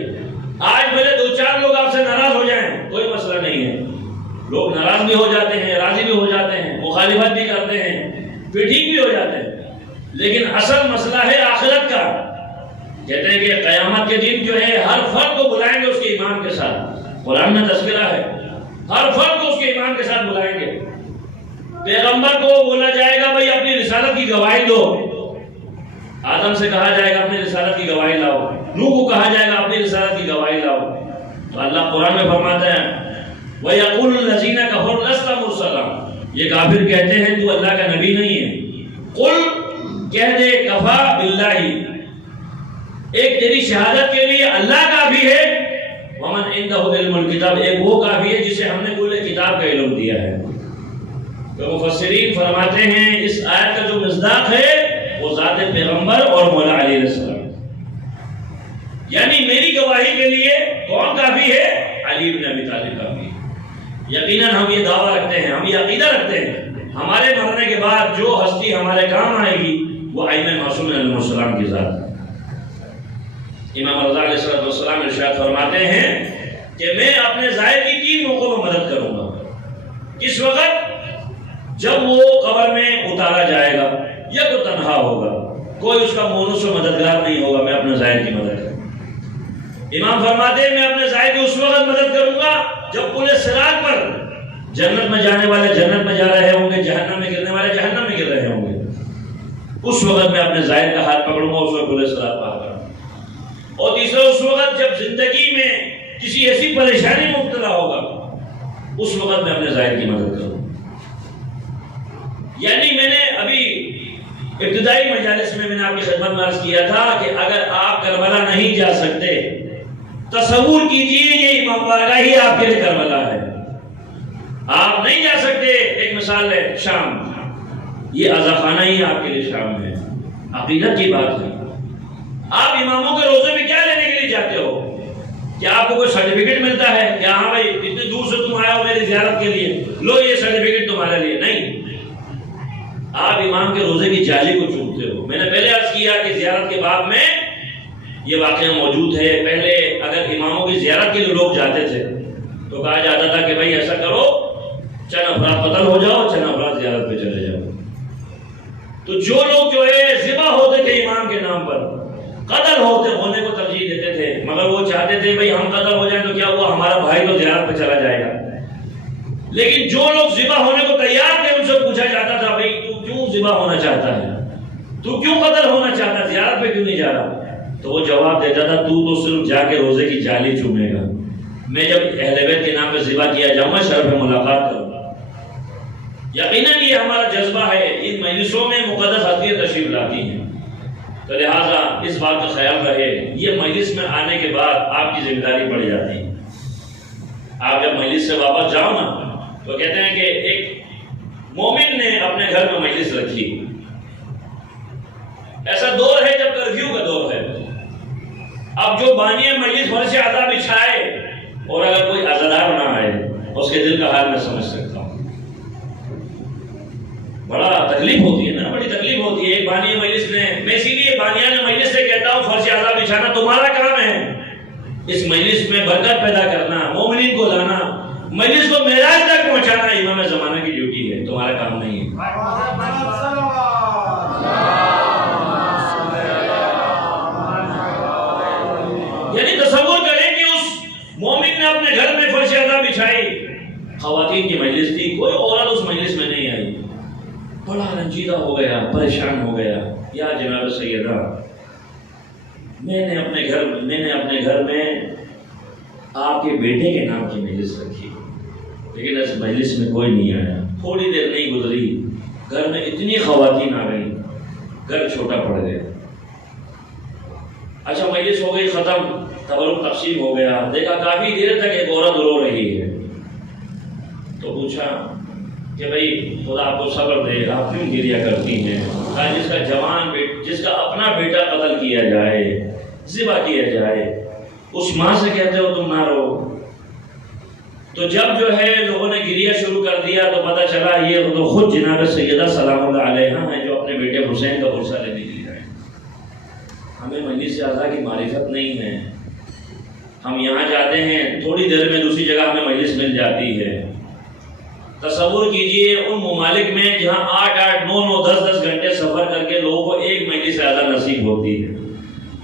آج بھلے دو چار لوگ آپ سے ناراض ہو جائیں کوئی مسئلہ نہیں ہے، لوگ ناراض بھی ہو جاتے ہیں، راضی بھی ہو جاتے ہیں، مخالفت بھی کرتے ہیں، پھر ٹھیک بھی ہو جاتے ہیں، لیکن اصل مسئلہ ہے آخرت کا۔ کہتے ہیں کہ قیامت کے دن جو ہے ہر فرد کو بلائیں گے اس کے ایمان کے ساتھ، قرآن میں تذکرہ ہے، ہر فرد کو اس کے ایمان کے ساتھ بلائیں گے۔ پیغمبر کو بولا جائے گا بھائی اپنی رسالت کی گواہی دو، آدم سے کہا جائے گا اپنی رسالت کی گواہی لاؤ، نوح کو کہا جائے گا اپنی رسالت کی گواہی لاؤ۔ تو اللہ قرآن میں فرماتا ہے وَيَقُولُ الَّذِينَ كَفَرُوا لَسْتَ مُرْسَلًا، یہ کافر کہتے ہیں تو اللہ کا نبی نہیں ہے۔ قل کہہ دے کفا باللہ، ایک تیری شہادت کے لیے اللہ کافی ہے، ومن عنده علم الکتاب، ایک وہ کافی ہے جسے ہم نے کل کتاب کا علم دیا ہے۔ تو مفسرین فرماتے ہیں اس آیت کا جو مصداق ہے وہ ذات پیغمبر اور مولا علیہ السلام، یعنی میری گواہی کے لیے کون کافی ہے؟ علی بن ابی طالب کافی ہے۔ یقیناً ہم یہ دعویٰ رکھتے ہیں، ہم یہ عقیدہ رکھتے ہیں ہمارے مرنے کے بعد جو ہستی ہمارے کام آئے گی وہ ائمہ معصومین علیہ السلام کی ذات ہے۔ امام رضا علیہ السلام ارشاد فرماتے ہیں کہ میں اپنے زائر کی 3 موقعوں میں مدد کروں گا۔ کس وقت؟ جب وہ قبر میں اتارا جائے گا یا تو تنہا ہوگا، کوئی اس کا مونس و مددگار نہیں ہوگا، میں اپنے زائر کی مدد کروں۔ امام فرماتے ہیں میں اپنے زائر کی اس وقت مدد کروں گا جب پورے صراط پر جنت میں جانے والے جنت میں جا رہے ہوں گے، جہنم میں گرنے والے جہنم میں گر رہے ہوں گے، اس وقت میں اپنے زائر کا ہاتھ پکڑوں گا، اس وقت پورے صراط پار کروں گا۔ اور تیسرا اس وقت جب زندگی میں کسی ایسی پریشانی میں مبتلا ہوگا، اس وقت میں اپنے زائر کی مدد کروں۔ یعنی میں نے ابھی ابتدائی مجالس میں نے آپ کی خدمت میں عرض کیا تھا کہ اگر آپ کربلا نہیں جا سکتے، تصور کیجئے یہ امام بارگاہ ہی آپ کے لیے کربلا ہے۔ آپ نہیں جا سکتے، ایک مثال ہے شام، یہ عزاخانہ ہی آپ کے لیے شام ہے، عقیدت کی بات ہے۔ آپ اماموں کے روزے میں کیا لینے کے لیے جاتے ہو؟ کیا آپ کو کوئی سرٹیفکیٹ ملتا ہے کہ ہاں بھائی اتنی دور سے تم آئے ہو میری زیارت کے لیے، لو یہ سرٹیفکیٹ تمہارے لیے؟ نہیں، آپ امام کے روزے کی جالی کو چومتے ہو۔ میں نے پہلے عرض کیا کہ زیارت کے باب میں یہ واقعہ موجود ہے۔ پہلے اگر اماموں کی زیارت کے لیے لوگ جاتے تھے تو کہا جاتا تھا کہ بھائی ایسا کرو، چند افراد قتل ہو جاؤ، چند افراد زیارت پہ چلے جاؤ۔ تو جو لوگ جو ہے ذبح ہوتے تھے امام کے نام پر، قتل ہونے کو ترجیح دیتے تھے، مگر وہ چاہتے تھے بھئی ہم قتل ہو جائیں تو کیا ہوا، ہمارا بھائی تو زیارت پہ چلا جائے گا۔ لیکن جو لوگ ذبح ہونے کو تیار تھے ان سے پوچھا جاتا تھا بھئی تو کیوں ذبح ہونا چاہتا ہے، تو کیوں قتل ہونا چاہتا ہے، زیارت پہ کیوں نہیں جا رہا؟ تو وہ جواب دیتا تھا تو صرف جا کے روزے کی جالی چومے گا، میں جب اہل بیت کے نام پہ ذبح کیا جاؤں گا شرف ملاقات کروں گا۔ یقیناً یہ ہمارا جذبہ ہے، ان مجلسوں میں مقدس ہستیاں تشریف لاتی ہیں، تو لہٰذا اس بات کا خیال رہے، یہ مجلس میں آنے کے بعد آپ کی ذمہ داری پڑ جاتی ہے۔ آپ جب مجلس سے واپس جاؤ نا تو کہتے ہیں کہ ایک مومن نے اپنے گھر میں مجلس رکھی، ایسا دور ہے جب کرفیو کا دور ہے، اب جو بانی مجلس فرش عزا بچھائے اور اگر کوئی عزادار نہ آئے اس کے دل کا حال میں سمجھ سکتا ہوں، بڑا تکلیف ہوتی ہے نا، بڑی تکلیف ہوتی ہے۔ ایک بانی مجلس میں اسی لیے بانیان مجلس سے کہتا ہوں فرش عزا بچھانا تمہارا کام ہے، اس مجلس میں برکت پیدا کرنا، مومنین کو لانا، مجلس کو معراج تک پہنچانا امام زمانہ کی ڈیوٹی ہے، تمہارا کام نہیں ہے۔ یعنی تصور کریں کہ اس مومن نے اپنے گھر میں فرش عزا بچھائی، خواتین کی مجلس تھی، کوئی عورت اس مجلس میں نہیں آئی، بڑا رنجیدہ ہو گیا، پریشان ہو گیا، یا جناب سیدہ میں نے اپنے گھر میں آپ کے بیٹے کے نام کی مجلس رکھی، لیکن اس مجلس میں کوئی نہیں آیا، تھوڑی دیر نہیں گزری گھر میں اتنی خواتین آ گئی، گھر چھوٹا پڑ گیا۔ اچھا مجلس ہو گئی ختم، تبرک تقسیم ہو گیا، دیکھا کافی دیر تک ایک عورت رو رہی ہے، تو پوچھا کہ بھئی خدا آپ کو صبر دے، آپ کیوں گریہ کرتی ہیں؟ جس کا اپنا بیٹا قتل کیا جائے، ذبح کیا جائے، اس ماں سے کہتے ہو تم نہ رو؟ تو جب جو ہے لوگوں نے گریہ شروع کر دیا تو پتہ چلا یہ تو خود جناب سیدہ سلام اللہ علیہ ہیں جو اپنے بیٹے حسین کا پرسہ لینے کے لیے آئے۔ ہمیں مجلس اعضاء کی معرفت نہیں ہے، ہم یہاں جاتے ہیں، تھوڑی دیر میں دوسری جگہ ہمیں مجلس مل جاتی ہے۔ تصور کیجئے ان ممالک میں جہاں 8-8 9-9 10-10 گھنٹے سفر کر کے لوگوں کو ایک مجلس اعلیٰ نصیب ہوتی ہے۔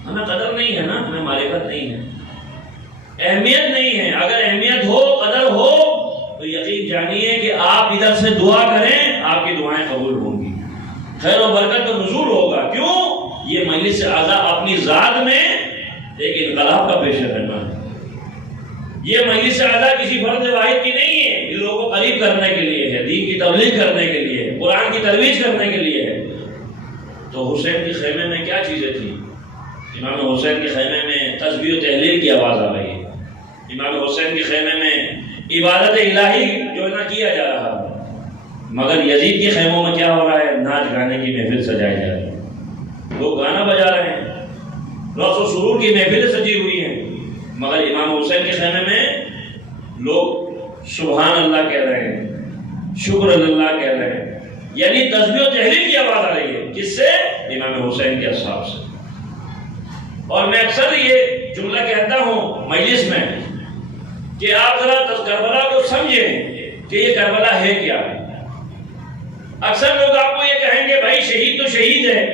ہمیں قدر نہیں ہے نا، ہمیں معرفت نہیں ہے، اہمیت نہیں ہے۔ اگر اہمیت ہو، قدر ہو، تو یقین جانیے کہ آپ ادھر سے دعا کریں، آپ کی دعائیں قبول ہوں گی، خیر و برکت کا نزول ہوگا۔ کیوں؟ یہ مجلس اعلیٰ اپنی ذات میں ایک انقلاب کا پیش کرنا ہے۔ یہ مجلس اعلیٰ کسی فرد واحد کی نہیں ہے، یہ لوگوں کو قریب کرنے کے لیے ہے، دین کی تبلیغ کرنے کے لیے ہے، قرآن کی ترویج کرنے کے لیے ہے۔ تو حسین کے خیمے میں کیا چیزیں تھیں؟ امام حسین کے خیمے میں تسبیح و تحلیل کی آواز آ رہی ہے، امام حسین کے خیمے میں عبادت الہی جو ہے نا کیا جا رہا ہے، مگر یزید کے خیموں میں کیا ہو رہا ہے؟ ناچ گانے کی محفل سجائی جا رہی ہے، لوگ گانا بجا رہے ہیں، رقص و سرور کی محفلیں سجی ہوئی ہیں، مگر امام حسین کے خیمے میں لوگ سبحان اللہ کہہ رہے ہیں، شکر اللہ کہہ رہے ہیں، یعنی تسبیح و تحلیل کی آواز آ رہی ہے۔ کس سے؟ امام حسین کے اصحاب سے۔ اور میں اکثر یہ جملہ کہتا ہوں مجلس میں کہ آپ ذرا کربلا کو سمجھیں کہ یہ کربلا ہے کیا۔ اکثر لوگ آپ کو یہ کہیں گے بھائی شہید تو شہید ہے،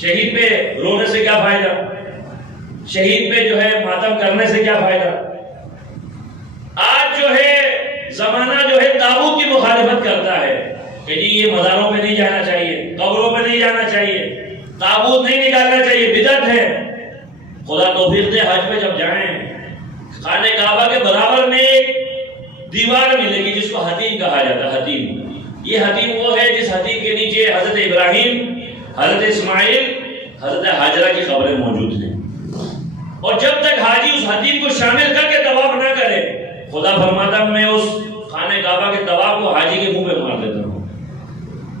شہید پہ رونے سے کیا فائدہ، شہید پہ جو ہے ماتم کرنے سے کیا فائدہ۔ آج جو ہے زمانہ جو ہے تابوت کی مخالفت کرتا ہے کہ جی یہ مزاروں پہ نہیں جانا چاہیے، قبروں پہ نہیں جانا چاہیے، تابوت نہیں نکالنا چاہیے، بدعت ہے۔ خدا توفیق دے حج پہ جب جائیں، خانہ کعبہ کے برابر میں ایک دیوار ملے گی جس کو حتیم کہا جاتا ہے۔ حتیم، یہ حتیم وہ ہے جس حتیم کے نیچے حضرت ابراہیم، حضرت اسماعیل، حضرت حاجرہ کی قبریں موجود ہیں۔ اور جب تک حاجی اس حتیم کو شامل کر کے طواف نہ کرے، خدا فرماتا میں اس خانہ کعبہ کے طواف کو حاجی کے منہ پہ مار دیتا ہوں۔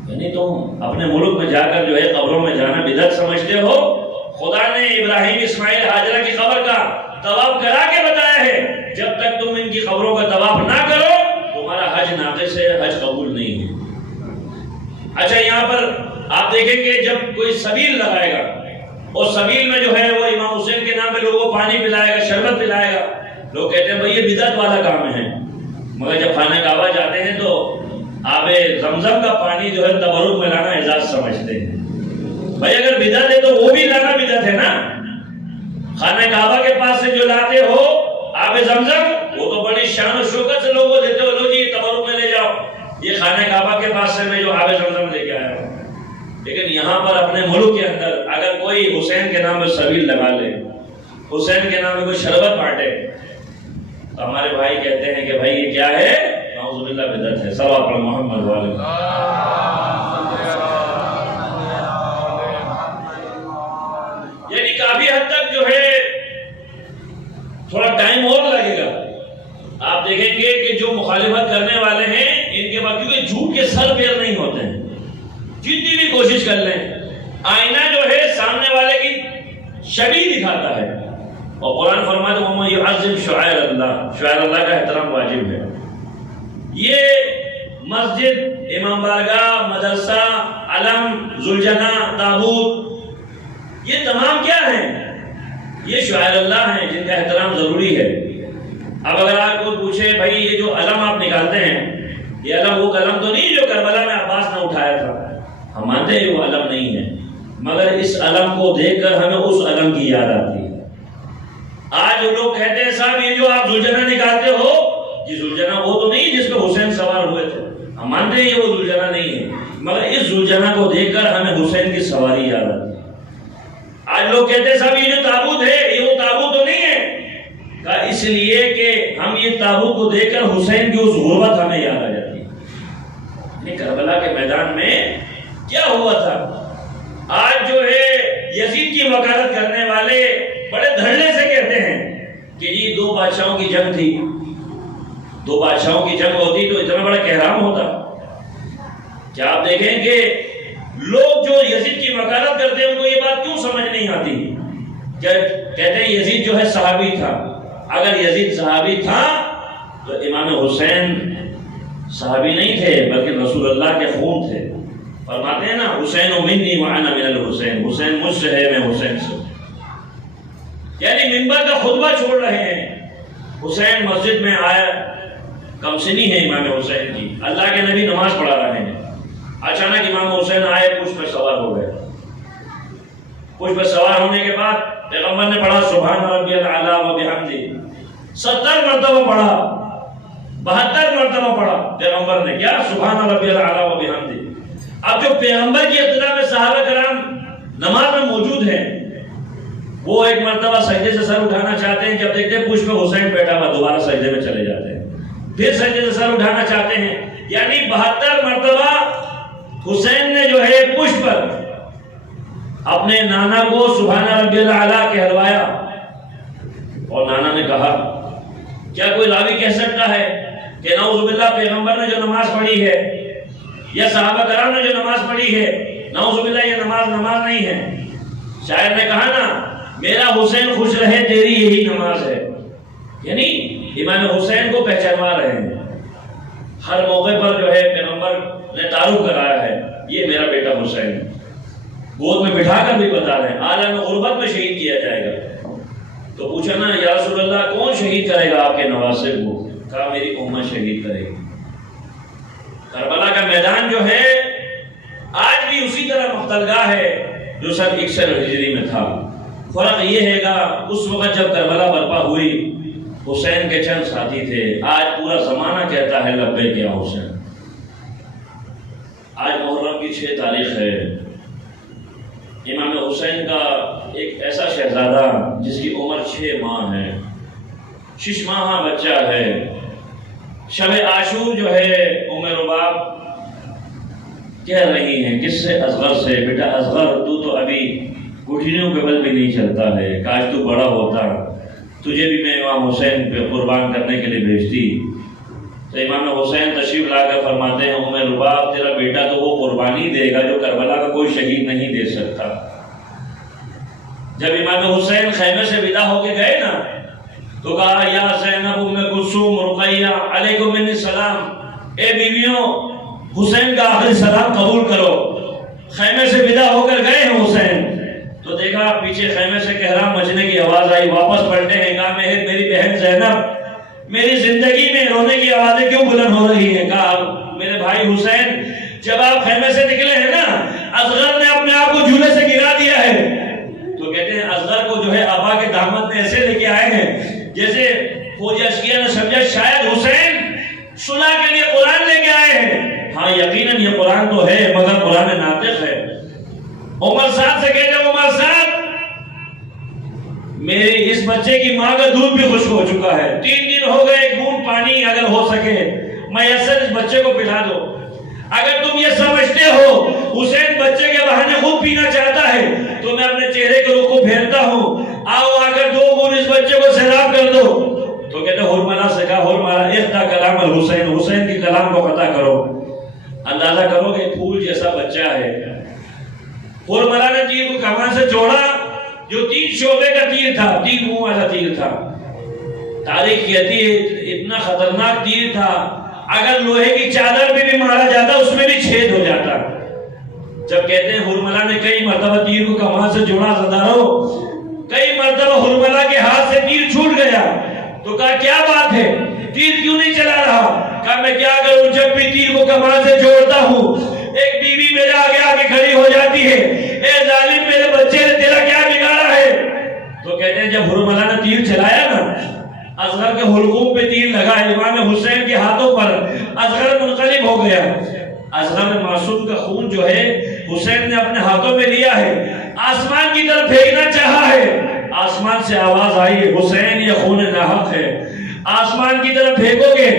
یعنی تم اپنے ملک میں جا کر جو ہے قبروں میں جانا بدعت سمجھتے ہو، خدا نے ابراہیم، اسماعیل، حاجرہ کی قبر کا طواف کرا کے بتایا ہے جب تک تم ان کی قبروں کا طواف نہ کرو تمہارا حج ناقص ہے، حج قبول نہیں ہے۔ اچھا، یہاں پر آپ دیکھیں گے جب کوئی سبیل لگائے گا اور سبیل میں جو ہے وہ امام حسین کے نام پہ لوگوں کو پانی پلائے گا، شربت پلائے گا، لوگ کہتے ہیں بھائی یہ بدعت والا کام ہے۔ مگر جب خانہ کعبہ جاتے ہیں تو آب زمزم کا پانی جو ہے تبرک میں لانا اعزاز سمجھتے ہیں۔ بھائی اگر بدعت ہے تو وہ بھی لانا بدعت ہے نا۔ خانہ کعبہ کے پاس سے جو لاتے ہو آب زمزم، وہ تو بڑی شان و شوکت سے لوگوں دیتے ہو، لو جی تبرک میں لے جاؤ، یہ خانہ کعبہ کے پاس سے میں جو آب زمزم لے کے آیا ہوں۔ لیکن یہاں پر اپنے ملک کے اندر اگر کوئی حسین کے نام پہ سبیل لگا لے، حسین کے نام پہ کوئی شربت بانٹے، تو ہمارے بھائی کہتے ہیں کہ بھائی یہ کیا ہے؟ نعوذ باللہ بدعت ہے۔ صلوات علی محمد وعلی یعنی کافی حد تک جو ہے تھوڑا ٹائم اور لگے گا۔ آپ دیکھیں گے کہ جو مخالفت کرنے والے ہیں ان کے بعد، کیونکہ جھوٹ کے سر پیر نہیں ہوتے ہیں، جتنی بھی کوشش کر لیں، آئینہ جو ہے سامنے والے کی شبیہ دکھاتا ہے۔ اور قرآن فرماتا ہے وَمَن يُعَظِّمْ شَعَائِرَ اللَّهِ، شعائر اللہ کا احترام واجب ہے۔ یہ مسجد، امام بارگاہ، مدرسہ، علم، ذوالجناح، تابوت، یہ تمام کیا ہیں؟ یہ شعائر اللہ ہیں جن کا احترام ضروری ہے۔ اب اگر آپ کو پوچھے بھائی یہ جو علم آپ نکالتے ہیں، یہ علم وہ علم تو نہیں جو کربلا میں عباس نے اٹھایا تھا، ہم مانتے ہیں وہ علم نہیں ہے، مگر اس علم کو دیکھ کر ہمیں اس علم کی یاد آتی ہے۔ آج لوگ کہتے ہیں صاحب یہ جو آپ ذوالجناح نکالتے ہو، یہ ذوالجناح وہ تو نہیں جس پہ حسین سوار ہوئے تھے، ہم مانتے ہیں یہ وہ ذوالجناح نہیں ہے، مگر اس ذوالجناح کو دیکھ کر ہمیں حسین کی سواری یاد آتی ہے۔ آج لوگ کہتے ہیں صاحب یہ جو تابوت ہے یہ وہ تابوت تو نہیں ہے، اس لیے کہ ہم یہ تابوت کو دیکھ کر حسین کی اس غربت ہمیں یاد آ جاتی ہے۔ کربلا کے میدان میں کیا ہوا تھا؟ آج جو ہے یزید کی وکالت کرنے والے بڑے دھڑلے سے کہتے ہیں کہ جی 2 بادشاہوں کی جنگ تھی، 2 بادشاہوں کی جنگ ہوتی تو اتنا بڑا کہرام ہوتا۔ کیا آپ دیکھیں کہ لوگ جو یزید کی وکالت کرتے ہیں ان کو یہ بات کیوں سمجھ نہیں آتی؟ کہتے ہیں یزید جو ہے صحابی تھا، اگر یزید صحابی تھا تو امام حسین صحابی نہیں تھے بلکہ رسول اللہ کے خون تھے۔ فرماتے ہیں نا حسین منی وانا من الحسین، حسین مجھ سے ہے میں حسین سے۔ یعنی منبر کا خطبہ چھوڑ رہے ہیں. حسین مسجد میں آیا, کم سنی ہے امام حسین کی, اللہ کے نبی نماز پڑھا رہے ہیں. اچانک امام حسین آئے, پشت پہ سوار ہو گئے. پشت پہ سوار ہونے کے بعد پیغمبر نے پڑھا سبحان ربی الاعلیٰ و بحمدہ, 70 مرتبہ پڑھا, 72 مرتبہ پڑھا پیغمبر نے. کیا؟ سبحان ربی الاعلیٰ و بحمدہ. اب جو پیغمبر کی ابتدا میں صحابہ کرام نماز میں موجود ہیں, وہ ایک مرتبہ سجدے سے سر اٹھانا چاہتے ہیں, جب دیکھتے ہیں پشت پہ حسین بیٹھا ہوا, دوبارہ سجدے میں چلے جاتے ہیں. پھر سجدے سے سر اٹھانا چاہتے ہیں. یعنی 72 مرتبہ حسین نے جو ہے پشت پر اپنے نانا کو سبحان ربی الاعلیٰ کہلوایا. اور نانا نے کہا, کیا کوئی راوی کہہ سکتا ہے کہ نعوذ باللہ پیغمبر نے جو نماز پڑھی ہے یا صحابہ کرام نے جو نماز پڑھی ہے, نعوذ باللہ یہ نماز نہیں ہے. شاعر نے کہا نا, میرا حسین خوش رہے تیری یہی نماز ہے. یعنی امام حسین کو پہچانوا رہے ہیں. ہر موقع پر جو ہے پیغمبر نے تعارف کرایا ہے, یہ میرا بیٹا حسین. گود میں بٹھا کر بھی بتا رہے ہیں, عالم غربت میں شہید کیا جائے گا. تو پوچھا نا, یا رسول اللہ کون شہید کرے گا آپ کے نواسے کو؟ کہا میری امت شہید کرے گی. کربلا کا میدان جو ہے آج بھی اسی طرح مقتلگاہ ہے جو سن 61 ہجری میں تھا. فرق یہ ہے گا, اس وقت جب کربلا برپا ہوئی حسین کے چند ساتھی تھے. آج پورا زمانہ کہتا ہے لبیک یا حسین. آج محرم کی 6 تاریخ ہے. امام حسین کا ایک ایسا شہزادہ جس کی عمر 6 ماہ ہے, 6 ماہ بچہ ہے. شب عاشور جو ہے ام رباب کہہ رہی ہیں کس سے اصغر سے, بیٹا اصغر تو ابھی گٹھنیوں کے بل بھی نہیں چلتا ہے, کاش تو بڑا ہوتا, تجھے بھی میں امام حسین پہ قربان کرنے کے لیے بھیجتی. تو امام حسین تشریف لا کر فرماتے ہیں, ام رباب تیرا بیٹا تو وہ قربانی دے گا جو کربلا کا کوئی شہید نہیں دے سکتا. جب امام حسین خیمے سے ودا ہو کے گئے نا, تو کہا یا زینب ام کلثوم رقیہ علیکم منی السلام, اے بیویوں حسین کا آخری سلام قبول کرو. خیمے سے ودا ہو کر گئے ہیں حسین, تو دیکھا پیچھے خیمے سے کہرام مچنے کی آواز آئی. واپس پلٹے ہیں, کہا میری بہن زینب میری زندگی میں رونے کی آوازیں کیوں بلند ہو رہی ہیں؟ کہا میرے بھائی حسین جب آپ خیمے سے نکلے ہیں نا, اصغر نے اپنے آپ کو جھولے سے گرا دیا ہے. تو کہتے ہیں اصغر کو جو ہے آبا کے داماد نے ایسے لے کے آئے ہیں جیسے فوجی اشکیا نے سمجھا شاید حسین صلح کے لیے قرآن لے کے آئے ہیں. ہاں یقیناً یہ قرآن تو ہے مگر قرآن ناطق ہے. عمر صاحب سے کہتے ہیں, عمر صاحب میرے اس بچے کی ماں کا دودھ بھی خشک ہو چکا ہے, 3 دن ہو گئے, ایک بوند پانی اگر ہو سکے میسر اس بچے کو پلا دو. اگر تم یہ سمجھتے ہو حسین بچے کے بہانے خود پینا چاہتا ہے تو میں اپنے چہرے کے رخ کو پھیرتا ہوں, آؤ آ کر 2 بوند اس بچے کو سیراب کر دو. تو کہتے ہیں حرملہ سے کہا, حرملہ اختا کلام الحسین, حسین کی کلام کو قطع کرو. اندازہ کرو کہ پھول جیسا بچہ ہے. حرملہ نے تیر کو کمان سے جوڑا جو 3 شعبے کا تیر تھا, 3 منہ والا تیر تھا. تاریخ کہتی ہے اتنا خطرناک تیر تھا, اگر لوہے کی چادر پہ بھی مارا جاتا اس میں بھی چھید ہو جاتا. جب کہتے ہیں حرملہ نے کئی مرتبہ تیر کو کمان سے جوڑا, زدارو کئی مرتبہ حرملہ کے ہاتھ سے تیر چھوٹ گیا. تو کہا کیا بات ہے, تیر کیوں نہیں چلا رہا؟ کہا میں کیا کروں, جب بھی تیر کو کمان سے جوڑتا ہوں ایک بیوی میرے آگے آگے کھڑی ہو جاتی ہے, اے ظالم میرے بچے نے تیرا کیا بگاڑا ہے؟ تو کہتے ہیں جب حرملہ نے تیر چلایا نا, اصغر کے حلقوم پہ تیر لگا, امام حسین کے ہاتھوں پر اصغر منقلب ہو گیا. اصغر معصوم کا خون جو ہے حسین نے اپنے ہاتھوں میں لیا ہے, آسمان کی طرف پھینکنا چاہا ہے. آسمان سے آواز آئی, حسین یہ خون ناحق ہے, آسمان کی طرف پھینکو گے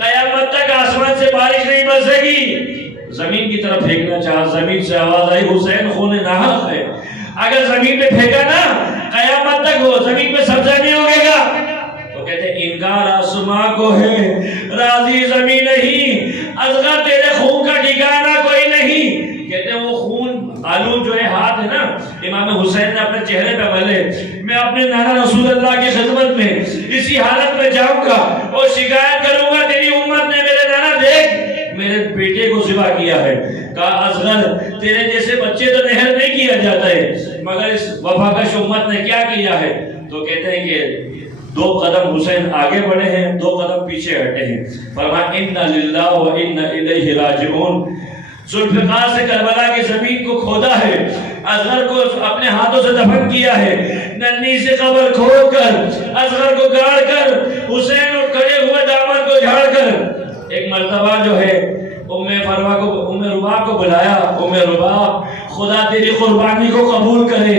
قیامت تک آسمان سے بارش نہیں برسے گی. زمین کی طرف پھینکنا چاہا, زمین سے آواز آئی, حسین خون ناحق ہے. اگر زمین پہ پھینکا نا قیامت تک وہ زمین پہ سبزہ نہیں ہوگے گا. تو کہتے ہیں انکار آسمان کو ہے راضی زمین نہیں, اصغر تیرے خون کا ٹھکانہ کوئی نہیں. کہتے ہیں وہ خون آلو جو ہے ہاتھ ہے نا, امام حسین نے اپنے چہرے پہ ملے. میں اپنے نانا رسول اللہ کی خدمت میں اسی حالت میں جاؤں گا اور شکایت کروں گا, تیری امت نے میرے نانا دیکھ میرے بیٹے کو ذبح کیا ہے. کہا اصغر تیرے جیسے بچے تو نہر نہیں کیا جاتا ہے, مگر اس وفاکش امت نے کیا کیا ہے, تو کہتے ہیں کہ 2 قدم حسین آگے بڑھے ہیں، 2 قدم پیچھے ہٹے ہیں. فرمایا اِنَّ لِلَّهِ وَإِنَّ إِلَيْهِ راجعون. ذوالفقار سے کربلا کی زمین کو کھودا ہے، اصغر کو اپنے ہاتھوں سے دفن کیا ہے، ننھی سے قبر کھود کر اصغر کو گاڑ کر حسین اور کھڑے ہوئے دامن کو جھاڑ کر ایک مرتبہ جو ہے ام رباب کو بلایا. ام رباب خدا تیری قربانی کو قبول کرے.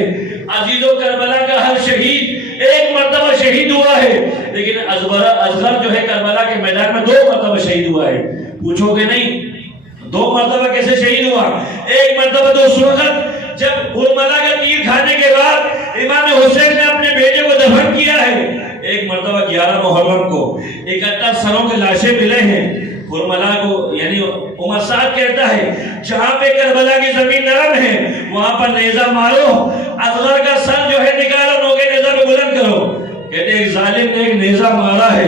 عزیزو کربلا کا ہر شہید ایک مرتبہ شہید ہوا ہے، لیکن اصغر جو ہے کربلا کے میدان میں 2 مرتبہ شہید ہوا ہے. پوچھو گے نہیں 2 مرتبہ کیسے شہید ہوا؟ ایک مرتبہ تو اس وقت جب ہرملا کا تیر کھانے کے بعد امام حسین نے اپنے بیٹے کو دفن کیا ہے. ایک مرتبہ 11 محرم کو 71 سروں کے لاشیں ملے ہیں. ہرملا کو یعنی عمر سعد کہتا ہے جہاں پہ کربلا کی زمین نرم ہے وہاں پر نیزہ مارو، اصغر کا سر جو ہے نکالو، نوکے نیزہ پہ بلند کرو. کہتے ہیں ایک ظالم نے ایک نیزہ مارا ہے،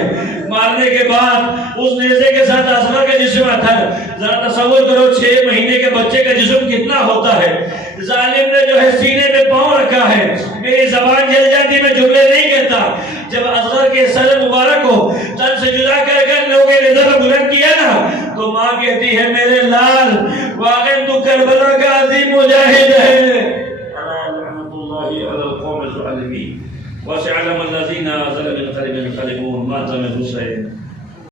مارنے کے بعد اس نیزے کے ساتھ اصغر کا جسم آتا ہے. ذرا تصور کرو 6 مہینے کے بچے کا جسم کتنا ہوتا ہے. ظالم نے جو ہے سینے پہ پاؤں رکھا ہے. میری زبان جل جاتی، میں جملے نہیں کہتا. جب اصغر کے سر مبارک کو تن سے جدا کر کر لوگوں نے نظر بلند کیا نا تو ماں کہتی ہے میرے لال واقعی تو کربلا کا عظیم مجاہد ہے.